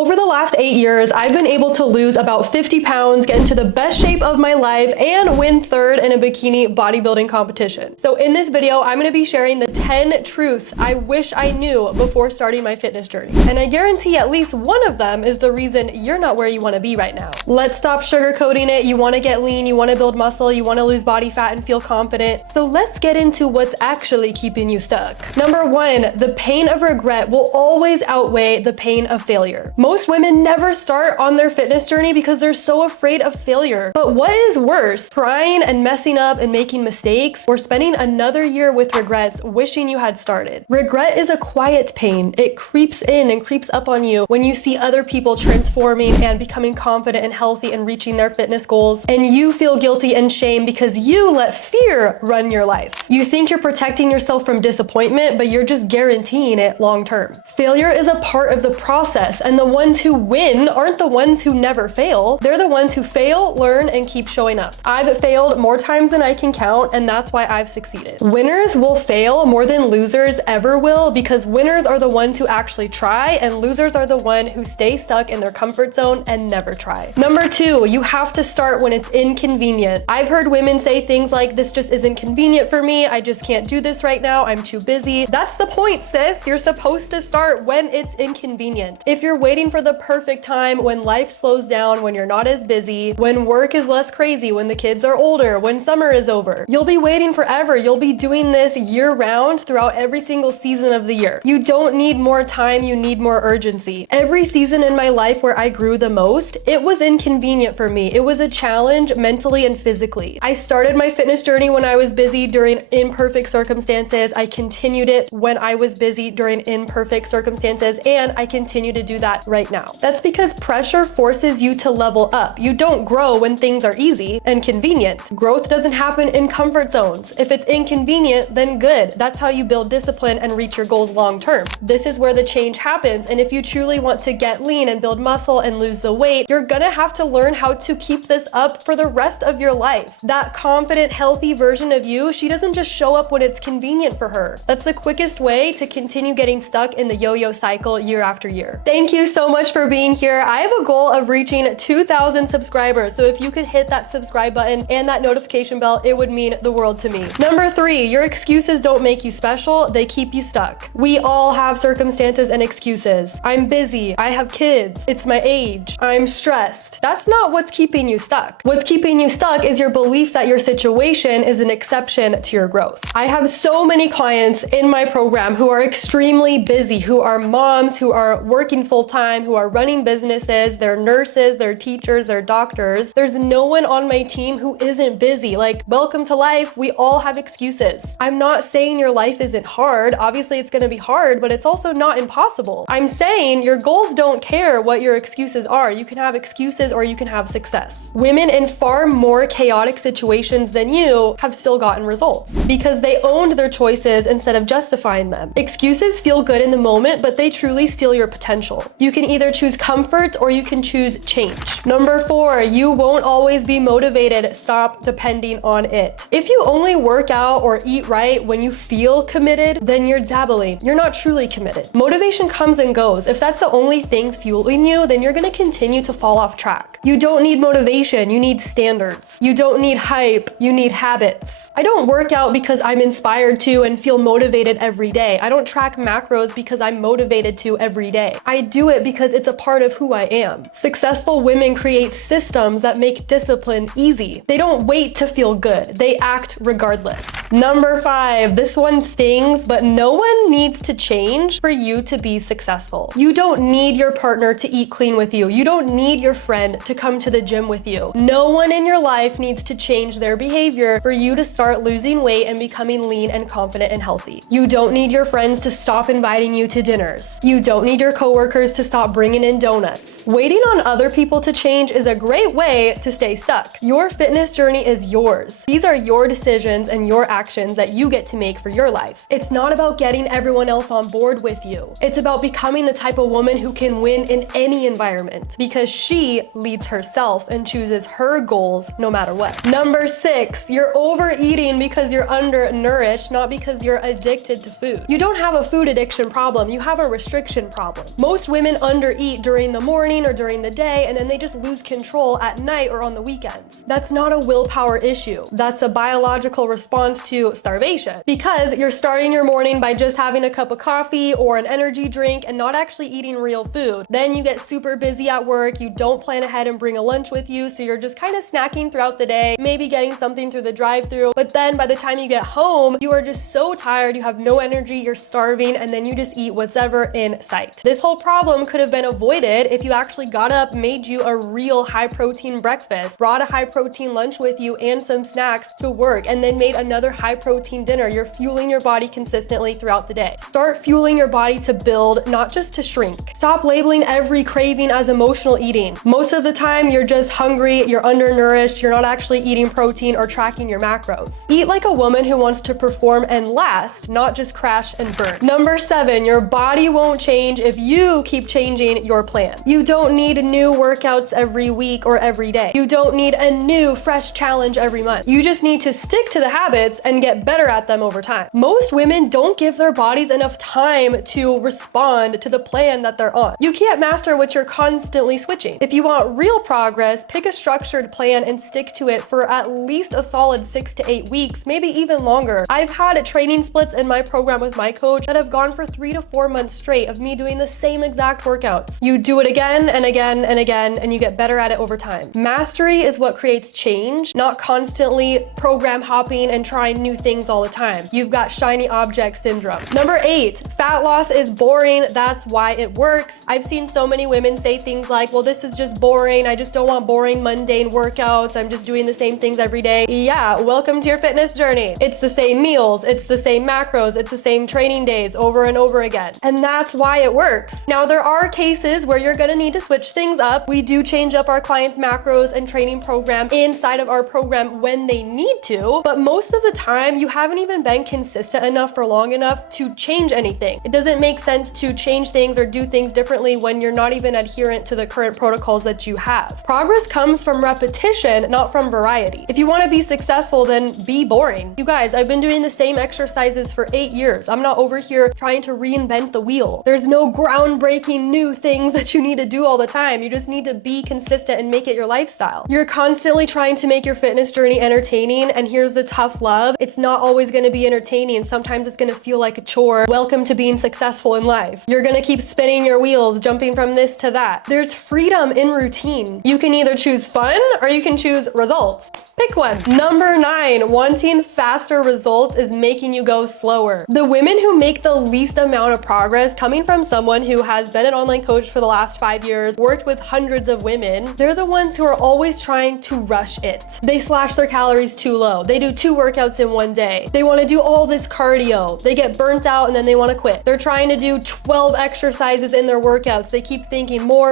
Over the last 8 years, I've been able to lose about 50 pounds, get into the best shape of my life, and win third in a bikini bodybuilding competition. So in this video, I'm gonna be sharing the 10 truths I wish I knew before starting my fitness journey. And I guarantee at least one of them is the reason you're not where you wanna be right now. Let's stop sugarcoating it. You wanna get lean, you wanna build muscle, you wanna lose body fat and feel confident. So let's get into what's actually keeping you stuck. Number 1, the pain of regret will always outweigh the pain of failure. Most women never start on their fitness journey because they're so afraid of failure. But what is worse, trying and messing up and making mistakes, or spending another year with regrets wishing you had started? Regret is a quiet pain. It creeps in and creeps up on you when you see other people transforming and becoming confident and healthy and reaching their fitness goals, and you feel guilty and shame because you let fear run your life. You think you're protecting yourself from disappointment, but you're just guaranteeing it long term. Failure is a part of the process, and the ones who win aren't the ones who never fail. They're the ones who fail, learn, and keep showing up. I've failed more times than I can count, and that's why I've succeeded. Winners will fail more than losers ever will, because winners are the ones who actually try, and losers are the ones who stay stuck in their comfort zone and never try. Number 2, you have to start when it's inconvenient. I've heard women say things like, this just isn't convenient for me, I just can't do this right now, I'm too busy. That's the point, sis. You're supposed to start when it's inconvenient. If you're waiting for the perfect time, when life slows down, when you're not as busy, when work is less crazy, when the kids are older, when summer is over, you'll be waiting forever. You'll be doing this year round throughout every single season of the year. You don't need more time, you need more urgency. Every season in my life where I grew the most, it was inconvenient for me. It was a challenge mentally and physically. I started my fitness journey when I was busy during imperfect circumstances. I continued it when I was busy during imperfect circumstances, and I continue to do that right now. That's because pressure forces you to level up. You don't grow when things are easy and convenient. Growth doesn't happen in comfort zones. If it's inconvenient, then good. That's how you build discipline and reach your goals long term. This is where the change happens, and if you truly want to get lean and build muscle and lose the weight, you're gonna have to learn how to keep this up for the rest of your life. That confident, healthy version of you, she doesn't just show up when it's convenient for her. That's the quickest way to continue getting stuck in the yo-yo cycle year after year. Thank you so much for being here. I have a goal of reaching 2,000 subscribers, so if you could hit that subscribe button and that notification bell, it would mean the world to me. Number 3, your excuses don't make you special, they keep you stuck. We all have circumstances and excuses. I'm busy, I have kids, it's my age, I'm stressed. That's not what's keeping you stuck. What's keeping you stuck is your belief that your situation is an exception to your growth. I have so many clients in my program who are extremely busy, who are moms, who are working full-time, who are running businesses, they're nurses, they're teachers, they're doctors. There's no one on my team who isn't busy. Like, welcome to life. We all have excuses. I'm not saying your life isn't hard. Obviously, it's gonna be hard, but it's also not impossible. I'm saying your goals don't care what your excuses are. You can have excuses or you can have success. Women in far more chaotic situations than you have still gotten results because they owned their choices instead of justifying them. Excuses feel good in the moment, but they truly steal your potential. You can either choose comfort or you can choose change. Number 4, you won't always be motivated. Stop depending on it. If you only work out or eat right when you feel committed, then you're dabbling. You're not truly committed. Motivation comes and goes. If that's the only thing fueling you, then you're gonna continue to fall off track. You don't need motivation, you need standards. You don't need hype, you need habits. I don't work out because I'm inspired to and feel motivated every day. I don't track macros because I'm motivated to every day. I do it because it's a part of who I am. Successful women create systems that make discipline easy. They don't wait to feel good. They act regardless. Number 5, this one stings, but no one needs to change for you to be successful. You don't need your partner to eat clean with you. You don't need your friend to come to the gym with you. No one in your life needs to change their behavior for you to start losing weight and becoming lean and confident and healthy. You don't need your friends to stop inviting you to dinners. You don't need your coworkers to stop bringing in donuts. Waiting on other people to change is a great way to stay stuck. Your fitness journey is yours. These are your decisions and your actions that you get to make for your life. It's not about getting everyone else on board with you. It's about becoming the type of woman who can win in any environment because she leads herself and chooses her goals no matter what. Number 6, you're overeating because you're undernourished, not because you're addicted to food. You don't have a food addiction problem, you have a restriction problem. Most women undereat during the morning or during the day, and then they just lose control at night or on the weekends. That's not a willpower issue. That's a biological response to starvation, because you're starting your morning by just having a cup of coffee or an energy drink and not actually eating real food. Then you get super busy at work, you don't plan ahead and bring a lunch with you, so you're just kind of snacking throughout the day, maybe getting something through the drive-thru, but then by the time you get home, you are just so tired, you have no energy, you're starving, and then you just eat whatever in sight. This whole problem could have been avoided if you actually got up, made you a real high-protein breakfast, brought a high-protein lunch with you and some snacks to work, and then made another high-protein dinner. You're fueling your body consistently throughout the day. Start fueling your body to build, not just to shrink. Stop labeling every craving as emotional eating. Most of the time, you're just hungry, you're undernourished, you're not actually eating protein or tracking your macros. Eat like a woman who wants to perform and last, not just crash and burn. Number 7, your body won't change if you keep changing your plan. You don't need new workouts every week or every day. You don't need a new fresh challenge every month. You just need to stick to the habits and get better at them over time. Most women don't give their bodies enough time to respond to the plan that they're on. You can't master what you're constantly switching. If you want real progress, pick a structured plan and stick to it for at least a solid 6 to 8 weeks, maybe even longer. I've had training splits in my program with my coach that have gone for 3 to 4 months straight of me doing the same exact workouts. You do it again and again and again, and you get better at it over time. Mastery is what creates change, not constantly program hopping and trying new things all the time. You've got shiny object syndrome. Number 8, fat loss is boring. That's why it works. I've seen so many women say things like, well, this is just boring. I just don't want boring, mundane workouts. I'm just doing the same things every day. Yeah, welcome to your fitness journey. It's the same meals, it's the same macros, it's the same training days over and over again. And that's why it works. Now, there are cases where you're gonna need to switch things up. We do change up our clients' macros and training program inside of our program when they need to, but most of the time, you haven't even been consistent enough for long enough to change anything. It doesn't make sense to change things or do things differently when you're not even adherent to the current protocols that you have. Progress comes from repetition, not from variety. If you want to be successful, then be boring. You guys, I've been doing the same exercises for 8 years. I'm not over here trying to reinvent the wheel. There's no groundbreaking new things that you need to do all the time. You just need to be consistent and make it your lifestyle. You're constantly trying to make your fitness journey entertaining, and here's the tough love. It's not always going to be entertaining. Sometimes it's going to feel like a chore. Welcome to being successful in life. You're going to keep spinning your wheels, jumping from this to that. There's freedom in routine. You can either choose fun or you can choose results. Pick one. Number 9, wanting faster results is making you go slower. The women who make the least amount of progress, coming from someone who has been an online coach for the last 5 years, worked with hundreds of women, they're the ones who are always trying to rush it. They slash their calories too low. They do 2 workouts in one day. They want to do all this cardio. They get burnt out and then they want to quit. They're trying to do 12 exercises in their workouts. They keep thinking more,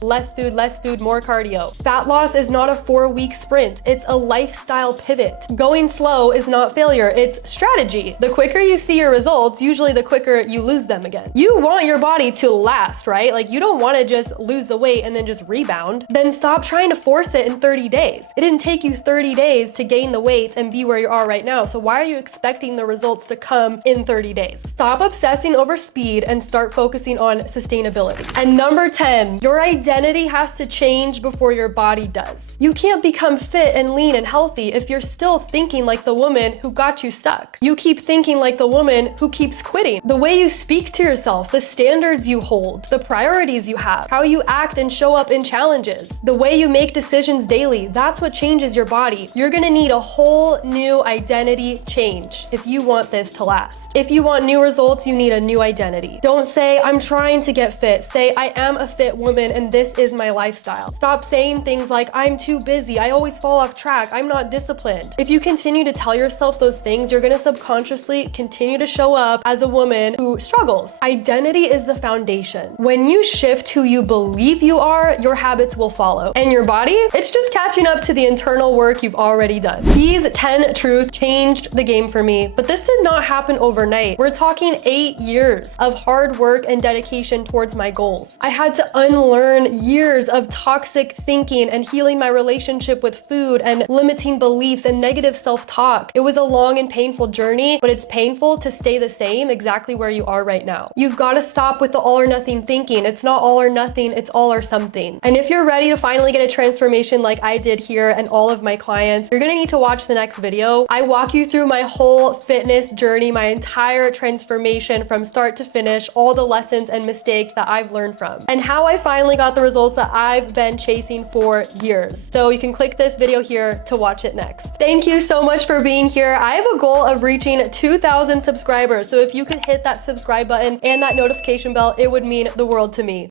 less food, more cardio. Fat loss is not a 4-week sprint. It's a lifestyle pivot. Going slow is not failure, it's strategy. The quicker you see your results, usually the quicker you lose them again. You want your body to last, right? Like, you don't want to just lose the weight and then just rebound. Then stop trying to force it in 30 days. It didn't take you 30 days to gain the weight and be where you are right now. So why are you expecting the results to come in 30 days? Stop obsessing over speed and start focusing on sustainability. And number 10, your identity has to change before your body does. You can't become fit and lean and healthy if you're still thinking like the woman who got you stuck. You keep thinking like the woman who keeps quitting. The way you speak to yourself, the standards you hold, the priorities you have, how you act and show up in challenges, the way you make decisions daily, that's what changes your body. You're gonna need a whole new identity change if you want this to last. If you want new results, you need a new identity. Don't say, I'm trying to get fit. Say, I am a fit woman and this is my lifestyle. Stop saying things like, I'm too busy, I always fall off track, I'm not disciplined. If you continue to tell yourself those things, you're gonna subconsciously continue to show up as a woman who struggles. Identity is the foundation. When you shift who you believe you are, your habits will follow. And your body, it's just catching up to the internal work you've already done. These 10 truths changed the game for me, but this did not happen overnight. We're talking 8 years of hard work and dedication towards my goals. I had to unlearn years of toxic thinking and healing my relationship with food and limiting beliefs and negative self-talk. It was a long and painful journey, but it's painful to stay the same exactly where you are right now. You've got to stop with the all or nothing everything thinking. It's not all or nothing, it's all or something. And if you're ready to finally get a transformation like I did here and all of my clients, you're gonna need to watch the next video. I walk you through my whole fitness journey, my entire transformation from start to finish, all the lessons and mistakes that I've learned from, and how I finally got the results that I've been chasing for years. So you can click this video here to watch it next. Thank you so much for being here. I have a goal of reaching 2,000 subscribers. So if you could hit that subscribe button and that notification bell, it would mean the world to me.